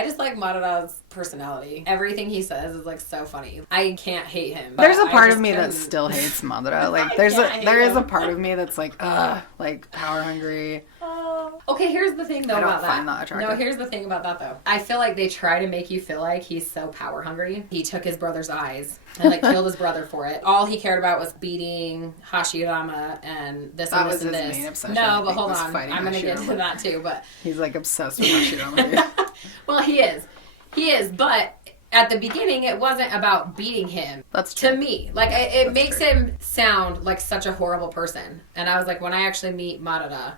I just like Madara's personality. Everything he says is like so funny. I can't hate him. There's a part of me that still hates Madara. Like there is a him. part of me that's like power hungry. Okay, here's the thing though I don't about find that. that attractive. No, here's the thing about that though. I feel like they try to make you feel like he's so power hungry. He took his brother's eyes and like killed his brother for it. All he cared about was beating Hashirama and this and this and this. That was his main obsession. No, but hold on. I'm going to get to that too, but he's like obsessed with Hashirama. Well, he is. He is, but at the beginning, it wasn't about beating him. That's true. To me. Like, it makes him sound like such a horrible person. And I was like, when I actually meet Madara,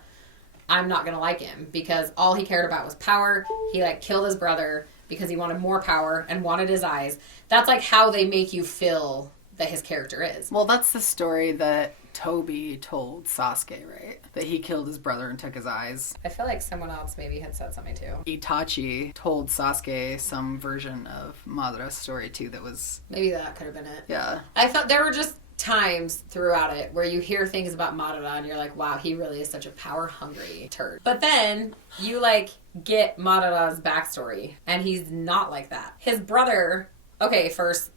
I'm not going to like him because all he cared about was power. He, like, killed his brother because he wanted more power and wanted his eyes. That's, like, how they make you feel that his character is. Well, that's the story that Toby told Sasuke, right? That he killed his brother and took his eyes. I feel like someone else maybe had said something, too. Itachi told Sasuke some version of Madara's story, too, that was... Maybe that could have been it. Yeah. I thought there were just times throughout it where you hear things about Madara and you're like, wow, he really is such a power-hungry turd. But then you, like, get Madara's backstory, and he's not like that. His brother... Okay, first,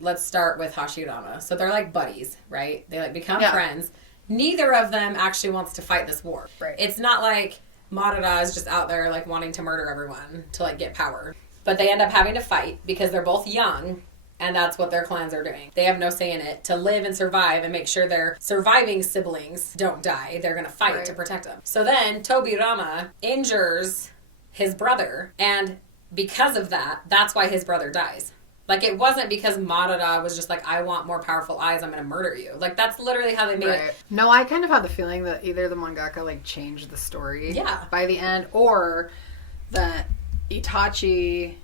let's start with Hashirama. So they're, like, buddies, right? They, like, become friends. Neither of them actually wants to fight this war. Right. It's not like Madara is just out there, like, wanting to murder everyone to, like, get power. But they end up having to fight because they're both young, and that's what their clans are doing. They have no say in it. To live and survive and make sure their surviving siblings don't die, they're going to fight to protect them. So then Tobirama injures his brother, and because of that, that's why his brother dies. Like, it wasn't because Madara was just like, I want more powerful eyes, I'm going to murder you. Like, that's literally how they made it. No, I kind of had the feeling that either the mangaka, like, changed the story by the end, or that Itachi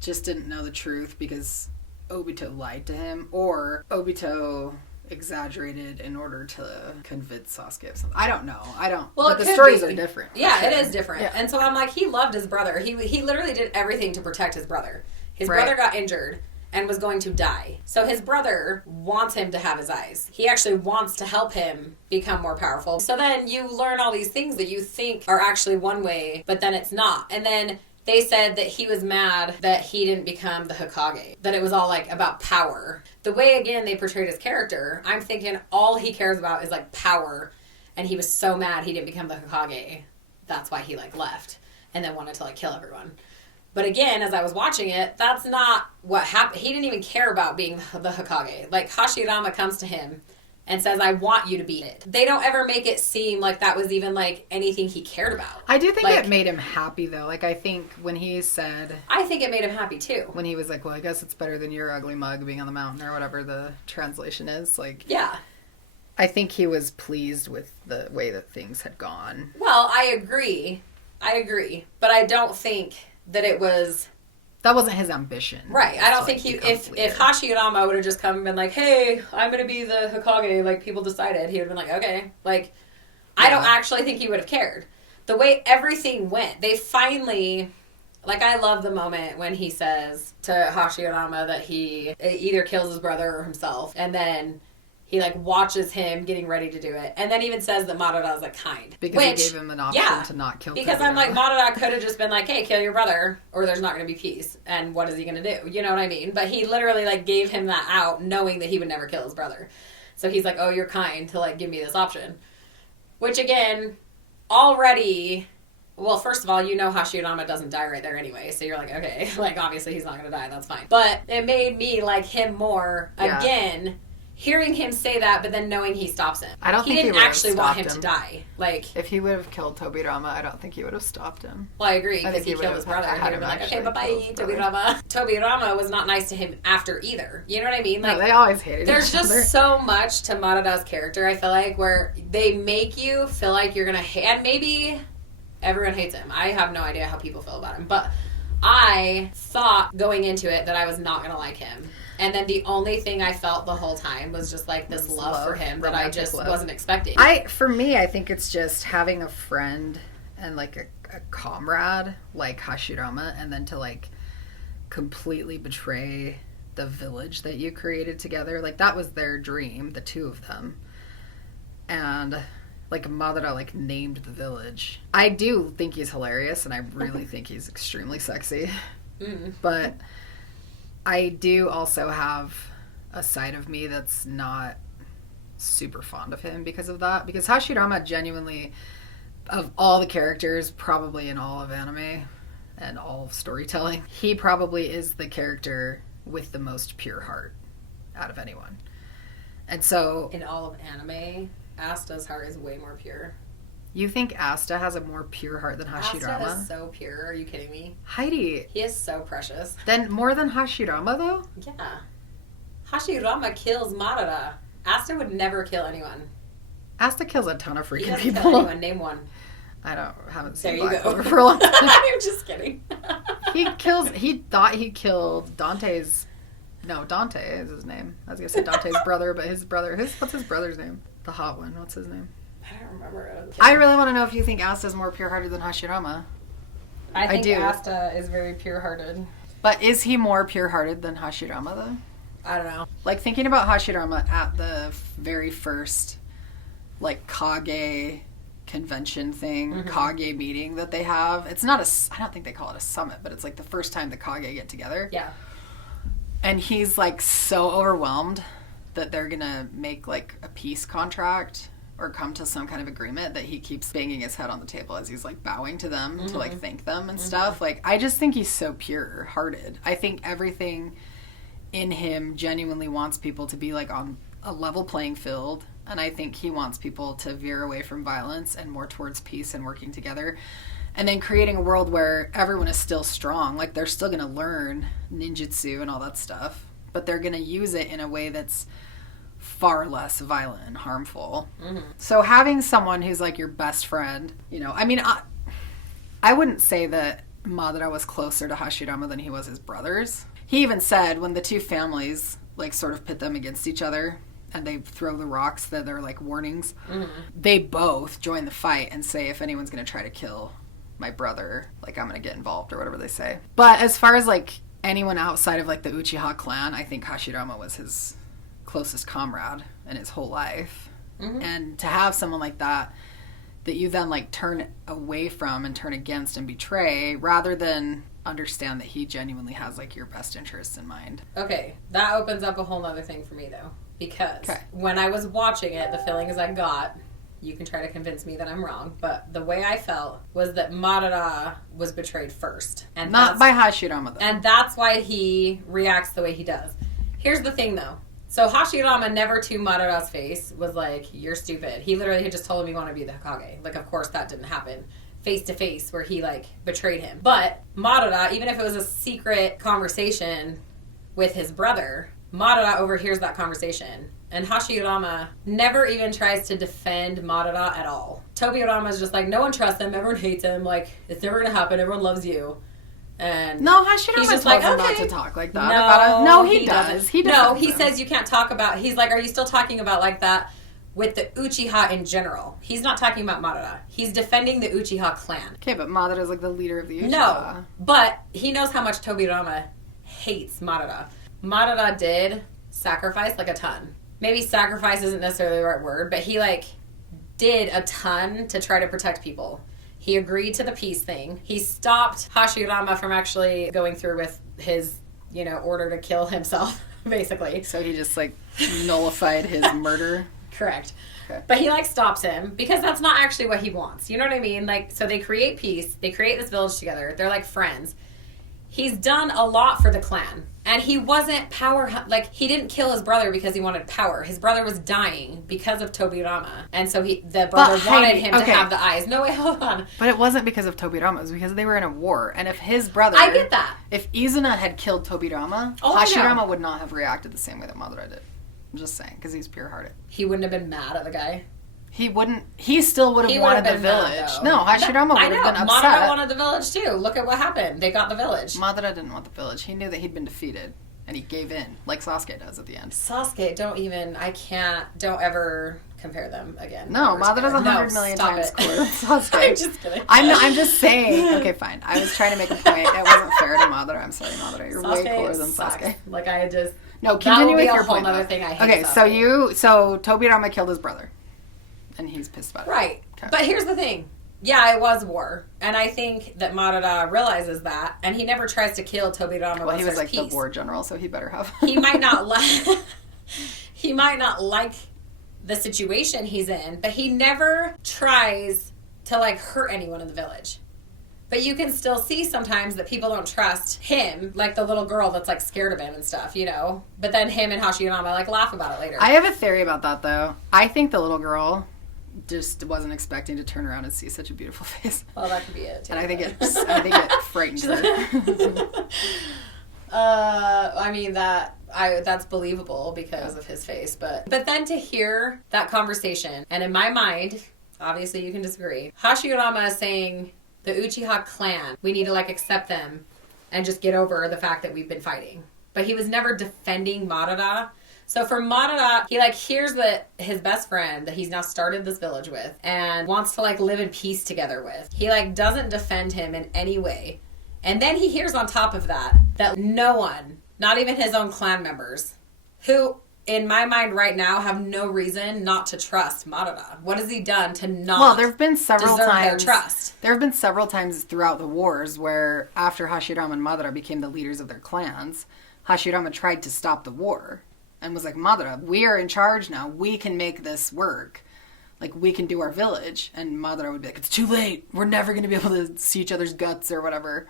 just didn't know the truth because Obito lied to him, or Obito exaggerated in order to convince Sasuke of something. I don't know. Well, but the stories are different. Yeah, it is different. Yeah. And so I'm like, he loved his brother. He literally did everything to protect his brother. His brother got injured and was going to die. So his brother wants him to have his eyes. He actually wants to help him become more powerful. So then you learn all these things that you think are actually one way, but then it's not. And then they said that he was mad that he didn't become the Hokage. That it was all, like, about power. The way, again, they portrayed his character, I'm thinking all he cares about is, like, power. And he was so mad he didn't become the Hokage. That's why he, like, left. And then wanted to, like, kill everyone. But again, as I was watching it, that's not what happened. He didn't even care about being the Hokage. Like, Hashirama comes to him and says, I want you to be it. They don't ever make it seem like that was even, like, anything he cared about. I do think it made him happy, though. Like, I think when he said... I think it made him happy, too. When he was like, well, I guess it's better than your ugly mug being on the mountain, or whatever the translation is. Like, yeah. I think he was pleased with the way that things had gone. Well, I agree. But I don't think that it was... That wasn't his ambition. Right. I don't think if Hashirama would have just come and been like, hey, I'm going to be the Hokage, like, people decided, he would have been like, okay. Like, I don't actually think he would have cared. The way everything went, they finally... Like, I love the moment when he says to Hashirama that he either kills his brother or himself, and then he, like, watches him getting ready to do it, and then even says that Madara is, like, kind. Because he gave him an option to not kill Because I'm like, Madara could have just been like, hey, kill your brother, or there's not going to be peace, and what is he going to do? You know what I mean? But he literally, like, gave him that out, knowing that he would never kill his brother. So he's like, oh, you're kind to, like, give me this option. Which, again, already... Well, first of all, you know Hashirama doesn't die right there anyway, so you're like, okay, like, obviously he's not going to die, that's fine. But it made me like him more, again... Hearing him say that, but then knowing he stops him. I don't think he didn't actually want him to die. Like, if he would have killed Tobirama, I don't think he would have stopped him. Well, I agree, because he killed his brother. He would have been like, okay, bye-bye, Tobirama. Tobirama was not nice to him after either. You know what I mean? Like, no, they always hated each other. There's just so much to Madara's character, I feel like, where they make you feel like you're going to hate... And maybe everyone hates him. I have no idea how people feel about him. But I thought going into it that I was not going to like him. And then the only thing I felt the whole time was just like this love for him that I just wasn't expecting. For me, I think it's just having a friend and like a comrade like Hashirama, and then to like completely betray the village that you created together. Like, that was their dream, the two of them. And like Madara like named the village. I do think he's hilarious, and I really think he's extremely sexy. But I do also have a side of me that's not super fond of him because of that. Because Hashirama genuinely, of all the characters, probably in all of anime and all of storytelling, he probably is the character with the most pure heart out of anyone. And so... in all of anime, Asta's heart is way more pure. You think Asta has a more pure heart than Hashirama? Asta is so pure. Are you kidding me? Heidi. He is so precious. Then more than Hashirama, though? Yeah. Hashirama kills Madara. Asta would never kill anyone. Asta kills a ton of freaking he doesn't people. Kill anyone. Name one. Haven't seen there you Black go. Clover for a long time. I'm just kidding. He thought he killed Dante's... No, Dante is his name. I was going to say Dante's brother, but his brother... What's his brother's name? The hot one. What's his name? I don't remember. I really want to know if you think Asta's more pure-hearted than Hashirama. I think do. Asta is very pure-hearted. But is he more pure-hearted than Hashirama, though? I don't know. Like, thinking about Hashirama at the very first, like, Kage convention thing, Kage meeting that they have. It's not I don't think they call it a summit, but it's, like, the first time the Kage get together. Yeah. And he's, like, so overwhelmed that they're gonna make, like, a peace contract or come to some kind of agreement that he keeps banging his head on the table as he's, like, bowing to them to, like, thank them and stuff. Like, I just think he's so pure-hearted. I think everything in him genuinely wants people to be, like, on a level playing field, and I think he wants people to veer away from violence and more towards peace and working together, and then creating a world where everyone is still strong. Like, they're still going to learn ninjutsu and all that stuff, but they're going to use it in a way that's far less violent and harmful. So having someone who's like your best friend, you know, I mean, I wouldn't say that Madara was closer to Hashirama than he was his brothers. He even said when the two families like sort of pit them against each other and they throw the rocks that are like warnings, they both join the fight and say, if anyone's going to try to kill my brother, like, I'm going to get involved, or whatever they say. But as far as like anyone outside of like the Uchiha clan, I think Hashirama was his closest comrade in his whole life. And to have someone like that you then like turn away from and turn against and betray, rather than understand that he genuinely has like your best interests in mind. Okay, that opens up a whole other thing for me though, because when I was watching it, the feelings I got, you can try to convince me that I'm wrong, but the way I felt was that Madara was betrayed first. And not by Hashirama, though. And that's why he reacts the way he does. Here's the thing, though. So Hashirama never to Madara's face was like, you're stupid. He literally had just told him he wanted to be the Hokage. Like, of course that didn't happen face to face where he, like, betrayed him. But Madara, even if it was a secret conversation with his brother, Madara overhears that conversation. And Hashirama never even tries to defend Madara at all. Tobirama is just like, no one trusts him, everyone hates him, like, it's never gonna happen, everyone loves you. And no, Hashirama he's just tells like, him okay. not to talk like that about it. No, he does. He no, he says you can't talk about, he's like, are you still talking about like that with the Uchiha in general? He's not talking about Madara. He's defending the Uchiha clan. Okay, but Madara is like the leader of the Uchiha. No, but he knows how much Tobirama hates Madara. Madara did sacrifice like a ton. Maybe sacrifice isn't necessarily the right word, but he like did a ton to try to protect people. He agreed to the peace thing. He stopped Hashirama from actually going through with his, you know, order to kill himself, basically. So he just like nullified his murder. Correct. Okay. But he like stops him because that's not actually what he wants. You know what I mean? Like, so they create peace. They create this village together. They're like friends. He's done a lot for the clan. And he wasn't like, he didn't kill his brother because he wanted power. His brother was dying because of Tobirama. And so the brother wanted him to have the eyes. No, wait, hold on. But it wasn't because of Tobirama. It was because they were in a war. And if his brother... I get that. If Izuna had killed Tobirama, Hashirama would not have reacted the same way that Madara did. I'm just saying, because he's pure-hearted. He wouldn't have been mad at the guy. He wouldn't... He still would have wanted the village. No, Hashirama would have been upset. Madara wanted the village, too. Look at what happened. They got the village. Madara didn't want the village. He knew that he'd been defeated. And he gave in, like Sasuke does at the end. Sasuke, don't ever compare them again. No, Madara's 100 million times cooler than Sasuke. I'm just kidding. I'm just saying. Okay, fine. I was trying to make a point. It wasn't fair to Madara. I'm sorry, Madara. You're way cooler than Sasuke. Like, I just... No, continue with your point. That would be a whole other thing I hate. Okay, so Tobirama killed his brother. And he's pissed about it. Right. Okay. But here's the thing. Yeah, it was war. And I think that Madara realizes that. And he never tries to kill Tobirama. Well, he was like peace. The war general, so he better have. He might not he might not like the situation he's in, but he never tries to like hurt anyone in the village. But you can still see sometimes that people don't trust him, like the little girl that's like scared of him and stuff, you know? But then him and Hashirama like laugh about it later. I have a theory about that though. I think the little girl just wasn't expecting to turn around and see such a beautiful face. Well, that could be it too. And I think it frightened her. I mean that's believable because of his face, but then to hear that conversation, and in my mind, obviously you can disagree, Hashirama is saying the Uchiha clan, we need to like accept them and just get over the fact that we've been fighting. But he was never defending Madara. So for Madara, he like hears that his best friend that he's now started this village with and wants to like live in peace together with, he like doesn't defend him in any way. And then he hears on top of that no one, not even his own clan members, who in my mind right now have no reason not to trust Madara. What has he done to not there have been several times their trust? There have been several times throughout the wars where after Hashirama and Madara became the leaders of their clans, Hashirama tried to stop the war and was like, Madara, we are in charge now. We can make this work. Like, we can do our village. And Madara would be like, it's too late. We're never going to be able to see each other's guts or whatever.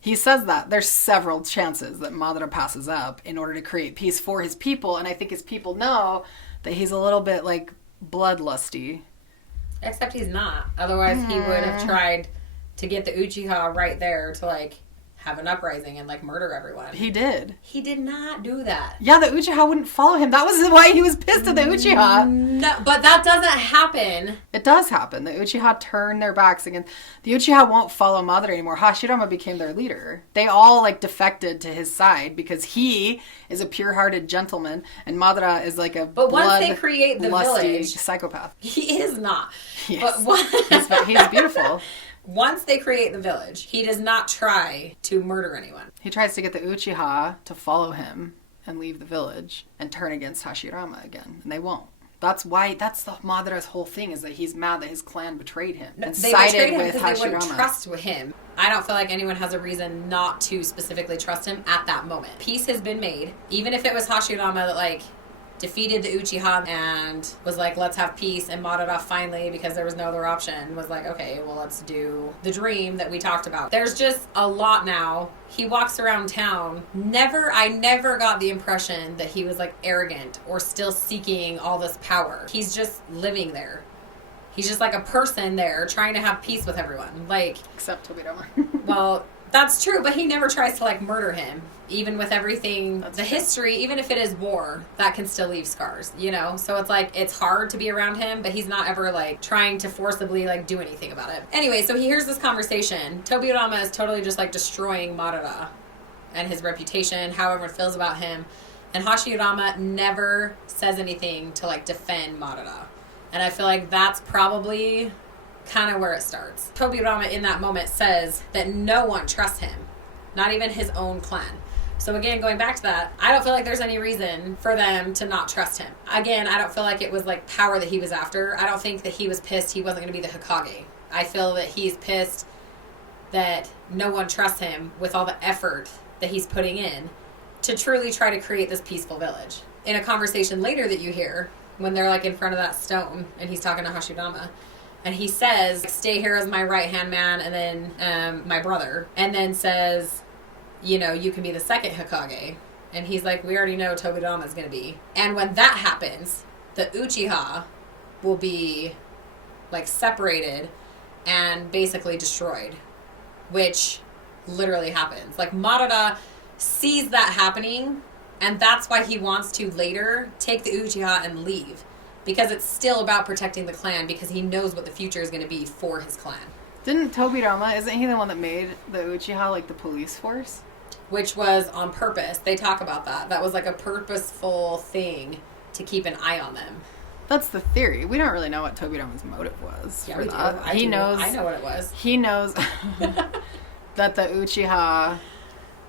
He says that. There's several chances that Madara passes up in order to create peace for his people. And I think his people know that he's a little bit, like, bloodlusty. Except he's not. Otherwise, he would have tried to get the Uchiha right there to, like, have an uprising and like murder everyone. He did. He did not do that. Yeah, the Uchiha wouldn't follow him. That was why he was pissed at the Uchiha. No, but that doesn't happen. It does happen. The Uchiha turn their backs against... The Uchiha won't follow Madara anymore. Hashirama became their leader. They all like defected to his side because he is a pure-hearted gentleman and Madara is like a But once they create the village... psychopath. He is not. Yes. But he's beautiful. Once they create the village, he does not try to murder anyone. He tries to get the Uchiha to follow him and leave the village and turn against Hashirama again, and they won't. That's the Madara's whole thing, is that he's mad that his clan betrayed him and sided with Hashirama. They wouldn't trust him. I don't feel like anyone has a reason not to specifically trust him at that moment. Peace has been made, even if it was Hashirama that like defeated the Uchiha and was like, let's have peace, and Madara finally, because there was no other option, was like, okay, well, let's do the dream that we talked about. There's just a lot now. He walks around town. I never got the impression that he was like arrogant or still seeking all this power. He's just living there. He's just like a person there trying to have peace with everyone. Like, except Tobirama. Well, that's true, but he never tries to like murder him. Even with everything, that's the true. History, even if it is war, that can still leave scars, you know? So it's like, it's hard to be around him, but he's not ever like trying to forcibly like do anything about it. Anyway, so he hears this conversation. Tobirama is totally just like destroying Madara and his reputation, how everyone feels about him. And Hashirama never says anything to like defend Madara. And I feel like that's probably kind of where it starts. Tobirama in that moment says that no one trusts him, not even his own clan. So again, going back to that, I don't feel like there's any reason for them to not trust him. Again, I don't feel like it was like power that he was after. I don't think that he was pissed he wasn't going to be the Hokage. I feel that he's pissed that no one trusts him with all the effort that he's putting in to truly try to create this peaceful village. In a conversation later that you hear, when they're like in front of that stone and he's talking to Hashirama, and he says, stay here as my right-hand man and then my brother, and then says, you know, you can be the second Hokage. And he's like, we already know Tobirama is going to be. And when that happens, the Uchiha will be like separated and basically destroyed, which literally happens. Like Madara sees that happening, and that's why he wants to later take the Uchiha and leave. Because it's still about protecting the clan, because he knows what the future is going to be for his clan. Didn't Tobirama, isn't he the one that made the Uchiha like the police force? Which was on purpose. They talk about that. That was like a purposeful thing to keep an eye on them. That's the theory. We don't really know what Tobirama's motive was. Yeah, we do. I know what it was. He knows that the Uchiha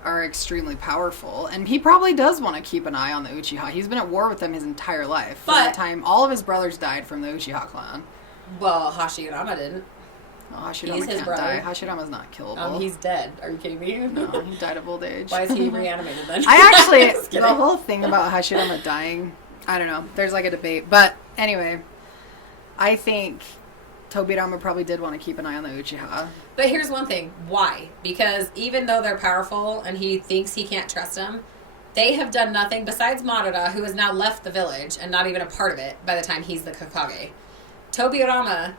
are extremely powerful, and he probably does want to keep an eye on the Uchiha. He's been at war with them his entire life. From the time all of his brothers died from the Uchiha clan. Well, Hashirama didn't. Oh, Hashirama can't die. Hashirama's not killable. He's dead. Are you kidding me? No, he died of old age. Why is he reanimated then? I actually, the whole thing about Hashirama dying, I don't know. There's like a debate. But anyway, I think Tobirama probably did want to keep an eye on the Uchiha. But here's one thing. Why? Because even though they're powerful and he thinks he can't trust them, they have done nothing besides Madara, who has now left the village and not even a part of it by the time he's the Hokage. Tobirama,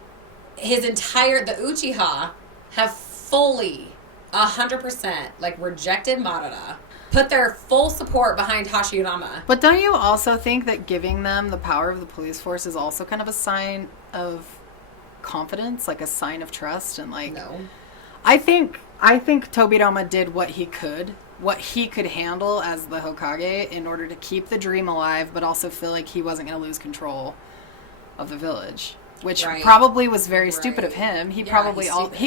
the Uchiha have fully 100% rejected Madara, put their full support behind Hashirama. But don't you also think that giving them the power of the police force is also kind of a sign of confidence, like a sign of trust? And no. I think Tobirama did what he could handle as the Hokage in order to keep the dream alive, but also feel like he wasn't going to lose control of the village. Which probably was very stupid of him. He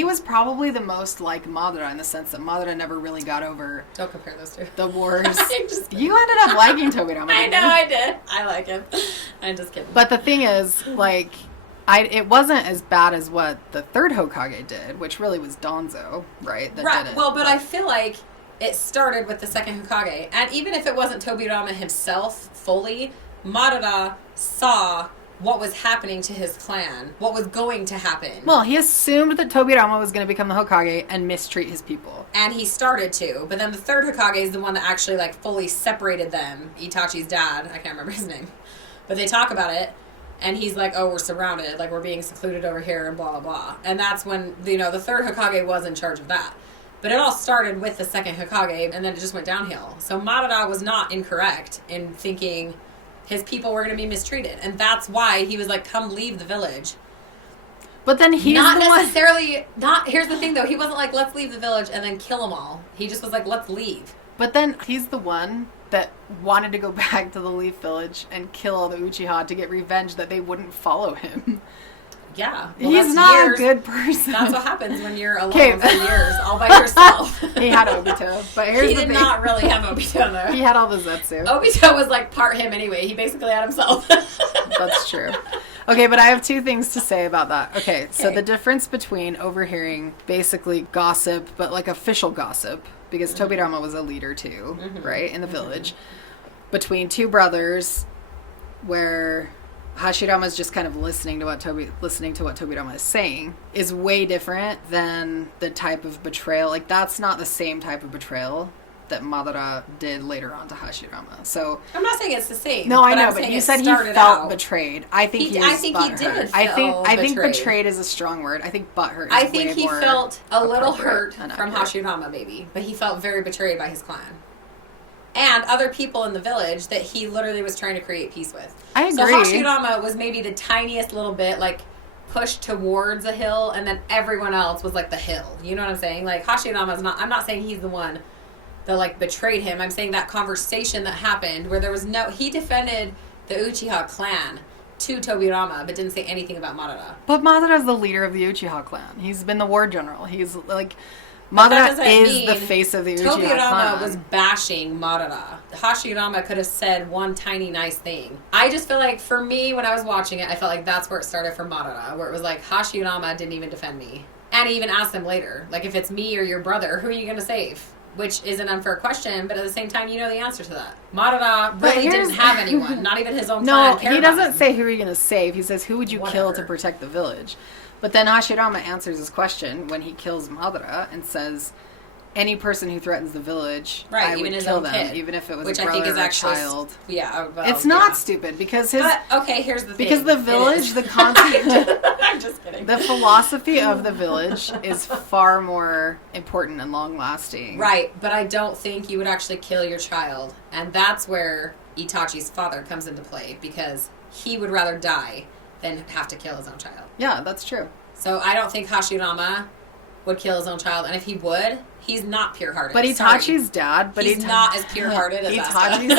was probably the most like Madara in the sense that Madara never really got over. Don't compare those two. The wars. You ended up liking Tobirama. I know I did. I like him. I'm just kidding. But the thing is, it wasn't as bad as what the third Hokage did, which really was Danzo, right? Did it. Well, but I feel like it started with the second Hokage, and even if it wasn't Tobirama himself fully, Madara saw what was happening to his clan, what was going to happen. Well, he assumed that Tobirama was going to become the Hokage and mistreat his people. And he started to, but then the third Hokage is the one that actually fully separated them. Itachi's dad, I can't remember his name, but they talk about it, and he's like, oh, we're surrounded, we're being secluded over here, and blah, blah, blah. And that's when, the third Hokage was in charge of that. But it all started with the second Hokage, and then it just went downhill. So Madara was not incorrect in thinking his people were going to be mistreated. And that's why he was like, come leave the village. But then he's not necessarily... Here's the thing, though. He wasn't like, let's leave the village and then kill them all. He just was like, let's leave. But then he's the one that wanted to go back to the Leaf Village and kill all the Uchiha to get revenge that they wouldn't follow him. Yeah. Well, he's not a good person. That's what happens when you're alone for years, all by yourself. He had Obito, but here's the thing. He did not really have Obito, though. He had all the Zetsu. Obito was part him anyway. He basically had himself. That's true. Okay, but I have two things to say about that. Okay, so the difference between overhearing basically gossip, but official gossip, because Tobirama was a leader too, right, in the village, between two brothers where Hashirama's just kind of listening to what Tobirama is saying is way different than the type of betrayal. That's not the same type of betrayal that Madara did later on to Hashirama. So I'm not saying it's the same. No, I know, but you said he felt betrayed. I think he did. I think betrayed is a strong word. I think butthurt is I think he felt a little hurt from Hashirama, maybe, but he felt very betrayed by his clan. And other people in the village that he literally was trying to create peace with. I agree. So Hashirama was maybe the tiniest little bit, pushed towards a hill, and then everyone else was, the hill. You know what I'm saying? Hashirama's not... I'm not saying he's the one that, betrayed him. I'm saying that conversation that happened where there was no... He defended the Uchiha clan to Tobirama, but didn't say anything about Madara. But Madara's the leader of the Uchiha clan. He's been the war general. He's, Madara is the face of the Uchiha clan. Tobirama was bashing Madara. Hashirama could have said one tiny nice thing. I just feel for me, when I was watching it, I felt that's where it started for Madara, where it was Hashirama didn't even defend me. And he even asked him later, if it's me or your brother, who are you going to save? Which is an unfair question, but at the same time, you know the answer to that. Madara really didn't have anyone, not even his own clan. No, he doesn't say who are you going to save. He says, who would you kill to protect the village? But then Hashirama answers his question when he kills Madara and says, any person who threatens the village, I would kill them, kid, even if it was a brother or a child. Yeah, well, it's not stupid because his... okay, here's the thing. Because the village, the concept... I'm just kidding. The philosophy of the village is far more important and long-lasting. Right, but I don't think you would actually kill your child. And that's where Itachi's father comes into play, because he would rather die than have to kill his own child. Yeah, that's true. So I don't think Hashirama would kill his own child, and if he would, he's not pure-hearted. But Itachi's dad... He's not as pure-hearted as Itachi's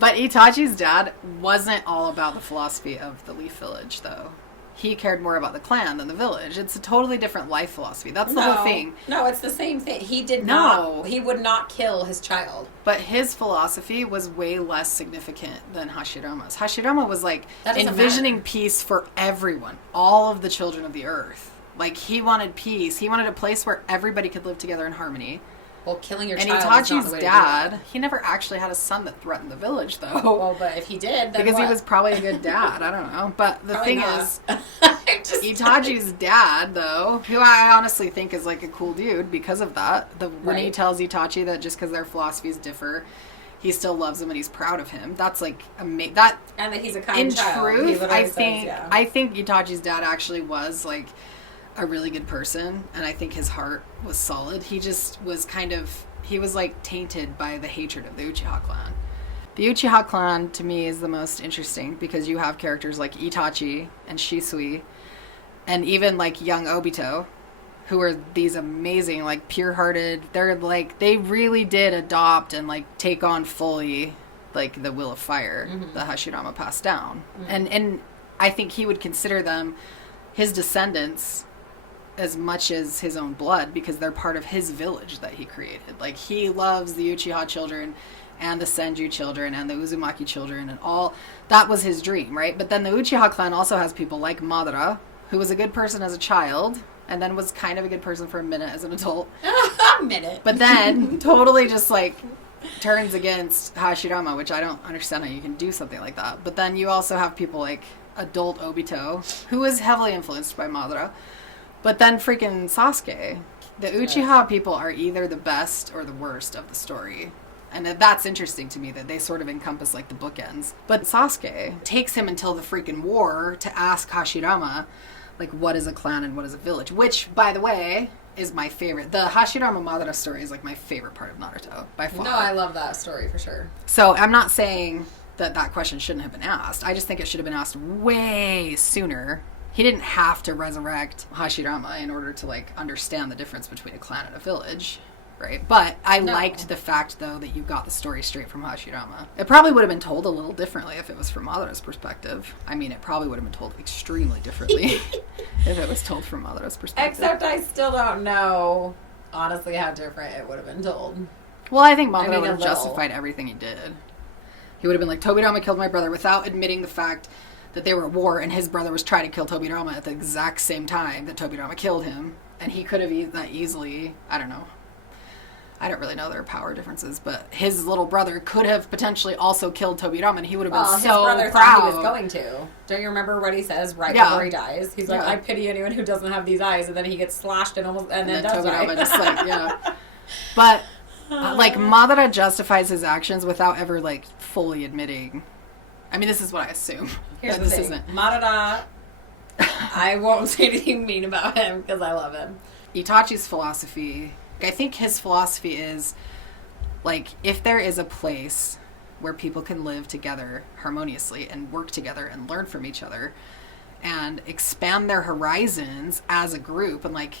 But Itachi's dad wasn't all about the philosophy of the Leaf Village, though. he cared more about the clan than the village. It's a totally different life philosophy. That's the whole thing. No, it's the same thing. He would not kill his child. But his philosophy was way less significant than Hashirama's. Hashirama was like envisioning peace for everyone, all of the children of the earth. Like, he wanted peace. He wanted a place where everybody could live together in harmony. Well, killing your child is not the way to do it. And Itachi's dad, he never actually had a son that threatened the village, though. Well, but if he did, then because what? he was probably a good dad. I don't know. But the thing is, Itachi's dad, though, who I honestly think is like a cool dude because of that. When he tells Itachi that just because their philosophies differ, he still loves him and he's proud of him. That's like that. And that he's a kind child. In truth, I think Itachi's dad actually was like a really good person, and I think his heart was solid. He just was he was like tainted by the hatred of the Uchiha clan. The Uchiha clan to me is the most interesting because you have characters like Itachi and Shisui and even like young Obito, who are these amazing, like, pure-hearted, they're like, they really did adopt and like take on fully like the will of fire that Hashirama passed down. And I think he would consider them his descendants as much as his own blood because they're part of his village that he created. Like, he loves the Uchiha children and the Senju children and the Uzumaki children and all. That was his dream, right? But then the Uchiha clan also has people like Madara, who was a good person as a child and then was kind of a good person for a minute as an adult. A minute. But then totally just like turns against Hashirama, which I don't understand how you can do something like that. But then you also have people like adult Obito, who was heavily influenced by Madara. But then freaking Sasuke. The Uchiha people are either the best or the worst of the story. And that's interesting to me that they sort of encompass like the bookends. But Sasuke takes him until the freaking war to ask Hashirama, like, what is a clan and what is a village? Which, by the way, is my favorite. The Hashirama Madara story is like my favorite part of Naruto, by far. No, I love that story for sure. So I'm not saying that question shouldn't have been asked. I just think it should have been asked way sooner. He didn't have to resurrect Hashirama in order to, like, understand the difference between a clan and a village, right? But I liked the fact, though, that you got the story straight from Hashirama. It probably would have been told a little differently if it was from Madara's perspective. I mean, it probably would have been told extremely differently if it was told from Madara's perspective. Except I still don't know, honestly, how different it would have been told. Well, I think Madara would have justified everything he did. He would have been like, Tobirama killed my brother, without admitting the fact that they were at war and his brother was trying to kill Tobirama at the exact same time that Tobirama killed him. And he could have that easily, I don't know. I don't really know their power differences, but his little brother could have potentially also killed Tobirama, and he would have been so proud. His brother thought he was going to. Don't you remember what he says before he dies? He's like, I pity anyone who doesn't have these eyes, and then he gets slashed and then does Tobirama just like, But like, Madara justifies his actions without ever like fully admitting. I mean, this is what I assume. Here's the thing. Madara, I won't say anything mean about him because I love him. Itachi's philosophy, I think his philosophy is, like, if there is a place where people can live together harmoniously and work together and learn from each other and expand their horizons as a group and, like,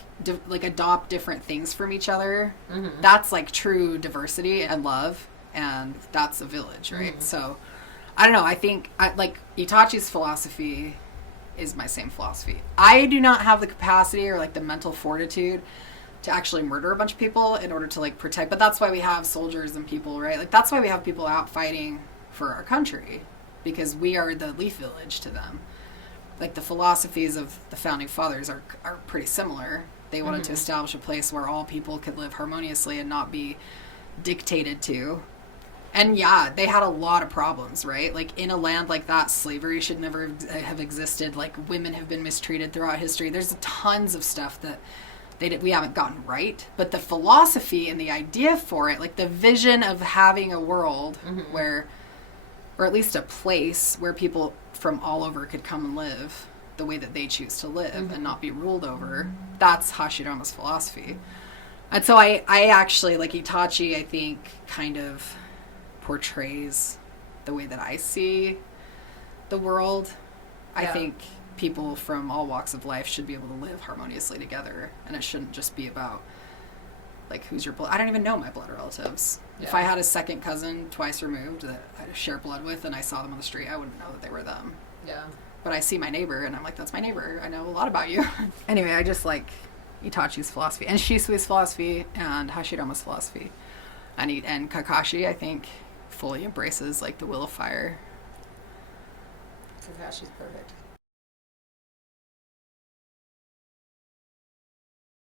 adopt different things from each other, that's, like, true diversity and love, and that's a village, right? So I don't know. I think, like, Itachi's philosophy is my same philosophy. I do not have the capacity or, like, the mental fortitude to actually murder a bunch of people in order to, like, protect. But that's why we have soldiers and people, right? Like, that's why we have people out fighting for our country, because we are the Leaf Village to them. Like, the philosophies of the Founding Fathers are pretty similar. They wanted to establish a place where all people could live harmoniously and not be dictated to. And yeah, they had a lot of problems, right? Like, in a land like that, slavery should never have existed. Like, women have been mistreated throughout history. There's tons of stuff that we haven't gotten right. But the philosophy and the idea for it, like the vision of having a world where, or at least a place where people from all over could come and live the way that they choose to live and not be ruled over, that's Hashirama's philosophy. And so I actually, like, Itachi, I think, kind of portrays the way that I see the world. I think people from all walks of life should be able to live harmoniously together, and it shouldn't just be about, like, who's your blood. I don't even know my blood relatives. If I had a second cousin twice removed that I share blood with and I saw them on the street, I wouldn't know that they were them. but I see my neighbor, and I'm like, that's my neighbor. I know a lot about you. Anyway, I just like Itachi's philosophy, and Shisui's philosophy, and Hashirama's philosophy. And Kakashi, I think, fully embraces, like, the will of fire. Kakashi's perfect.